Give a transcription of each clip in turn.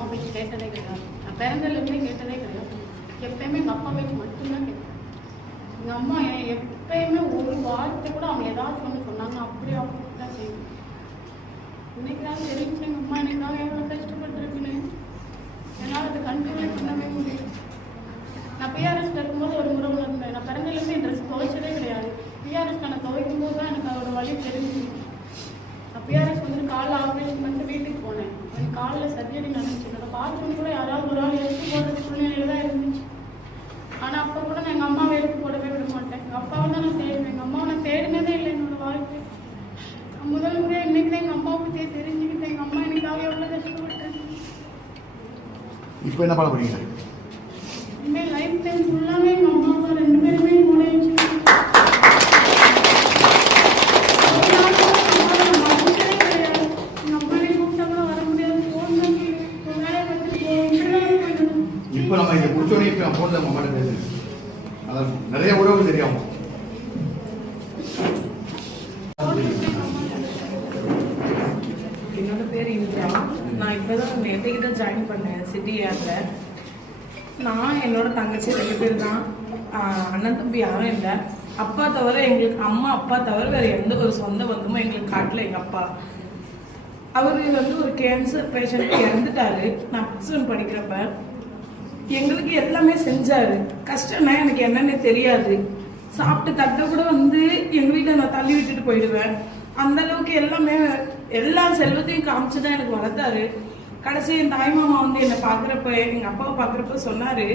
அம்மா பேச்சு கேட்டதே கிடையாது. நான் பிறந்ததுலேருந்தே கேட்டதே கிடையாது. எப்பயுமே எங்கள் அப்பா பேச்சு மட்டும்தான் கேட்பேன். எங்கள் அம்மா எப்பயுமே ஒரு வார்த்தை கூட அவங்க ஏதாச்சும் ஒன்று சொன்னாங்க அப்படி தான் செய்வேன். இன்னைக்கு தான் தெரிஞ்சு எங்கள் அம்மா எனக்காக எவ்வளோ கஷ்டப்பட்டுருக்குன்னு என்னால் அதை கண்டிப்பாக பண்ணவே முடியும். நான் பிஆர்எஸ்ல இருக்கும்போது ஒரு முறை இருந்தேன். நான் பிறந்ததுலேருந்து என் ட்ரெஸ் துவைச்சதே கிடையாது. பிஆர்எஸ்ல நான் துவைக்கும் போது தான் எனக்கு அதோட வழி தெரிஞ்சு. நான் பிஆர்எஸ் வந்து காலில் ஆப்ரேஷன் பண்ணிட்டு வீட்டுக்கு போனேன். எனக்கு காலில் சர்ஜரி நடந்துச்சு. அதை பார்த்துட்டு கூட யாராவது ஒரு ஆள் எடுத்து போடுற சூழ்நிலையில தான் இருந்துச்சு. ஆனால் அப்போ கூட நான் எங்கள் அம்மாவை எடுத்து போடவே விட மாட்டேன். எங்கள் அப்பாவை தான் நான் தேடுவேன். எங்கள் அம்மாவை நான் தேடினதே இல்லை என்னோட வாழ்க்கை. நான் முதல் முறையாக இன்னைக்கு தான் எங்கள் அம்மாவை பற்றியே தெரிஞ்சுக்கிட்டேன். எங்கள் அம்மா எனக்காக எவ்வளோ கஷ்டப்பட்டேன். இப்போ என்ன பண்ண போறீங்க? இனிமேல் லைஃப் டைம் ஃபுல்லாகவே எங்கள் அம்மாவை 2 பேருமே கூட வச்சு இப்போ நம்ம இதை முடிச்சோடனே இப்போ ஃபோனில் நம்ம மட்டும் பேசுகிறேன். அதான் நிறைய உறவு தெரியாம. என்னோட பேர் இந்தியா. நான் இப்போ தான் நேற்றுக்கு தான் ஜாயின் பண்ணேன் சிட்டி ஏரில். நான் என்னோட தங்கச்சி 2 பேர் தான். அண்ணன் தம்பி யாரும் இல்லை. அப்பா தவிர எங்களுக்கு அம்மா அப்பா தவிர வேறு எந்த ஒரு சொந்த பந்தமும் எங்களுக்கு காட்டல. எங்கள் அப்பா அவர் வந்து ஒரு கேன்சர் பேஷண்ட் இறந்துட்டாரு. நான் +1 படிக்கிறப்ப எங்களுக்கு எல்லாமே செஞ்சாரு. கஷ்டம்னா எனக்கு என்னன்னு தெரியாது. சாப்பிட்டு தட்டை கூட வந்து எங்கள் வீட்டில் நான் தள்ளி விட்டுட்டு போயிடுவேன். அந்த அளவுக்கு எல்லாமே எல்லா செல்வத்தையும் காமிச்சுதான் எனக்கு வளர்த்தாரு. கடைசி என் தாய்மாமா வந்து என்னை பார்க்குறப்ப எங்கள் அப்பாவை பார்க்குறப்ப சொன்னார்,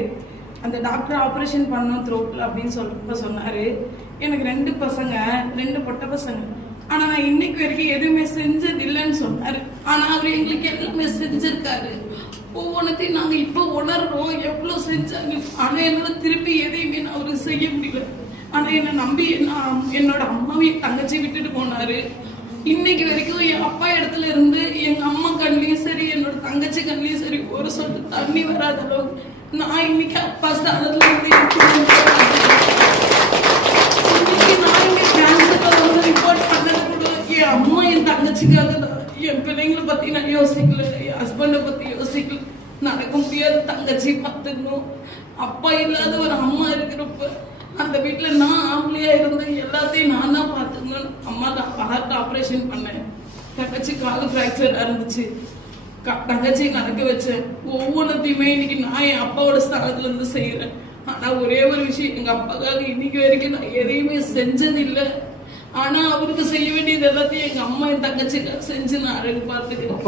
அந்த டாக்டர் ஆப்ரேஷன் பண்ணோம் த்ரோட்டில் அப்படின்னு சொல்றப்ப சொன்னார், எனக்கு 2 பசங்க 2 பொட்டை பசங்க. ஆனால் நான் இன்னைக்கு வரைக்கும் எதுவுமே செஞ்சது இல்லைன்னு சொன்னார். ஆனால் அவர் எங்களுக்கு எல்லாமே செஞ்சிருக்காரு. ஒவ்வொன்றத்தையும் நாங்கள் இப்போ உணர்றோம் எவ்வளோ செஞ்சாங்க. ஆனால் என்னால் திருப்பி எதையுமே நான் அவருக்கு செய்ய முடியல. ஆனால் என்னை நம்பி என்னோட அம்மாவையும் தங்கச்சி விட்டுட்டு போனார். இன்னைக்கு வரைக்கும் என் அப்பா இடத்துல இருந்து எங்கள் அம்மா கண்ணிலையும் சரி என்னோட தங்கச்சி கண்ணிலையும் சரி ஒரு சொட்டு தண்ணி வராத அளவுக்கு நான் இன்னைக்கு அப்பா ஸ்தானத்துல இருந்து இன்னைக்கு நான் இங்கே கேன்சர்ல வந்து ரிப்போர்ட் பண்ணது கூட என் அம்மா என் தங்கச்சிக்காக தான். என் பிள்ளைங்களை பற்றி நான் யோசிக்கல, என் ஹஸ்பண்டை பற்றி யோசிக்கல. நடக்க முடியாத தங்கச்சி பார்த்துக்கணும். அப்பா இல்லாத ஒரு அம்மா இருக்கிறப்ப அந்த வீட்டில் நான் ஆம்பளையா இருந்து எல்லாத்தையும் நான் தான் பார்த்துக்கணும். அம்மாவுக்கு ஹார்ட் ஆப்ரேஷன் பண்ணேன். தங்கச்சி கால் ஃப்ராக்சர் இருந்துச்சு. தங்கச்சியை நடக்க வச்சேன். ஒவ்வொன்றத்தையுமே இன்னைக்கு நான் என் அப்பாவோட ஸ்தானத்துல இருந்து செய்யறேன். ஆனா ஒரே ஒரு விஷயம், எங்க அப்பாக்காக இன்னைக்கு வரைக்கும் நான் எதையுமே செஞ்சதில்லை. ஆனா அவருக்கு செய்ய வேண்டியது எல்லாத்தையும் எங்க அம்மா என் தங்கச்சிக்காக செஞ்சு நான் அழகு பார்த்துக்கிறேன்.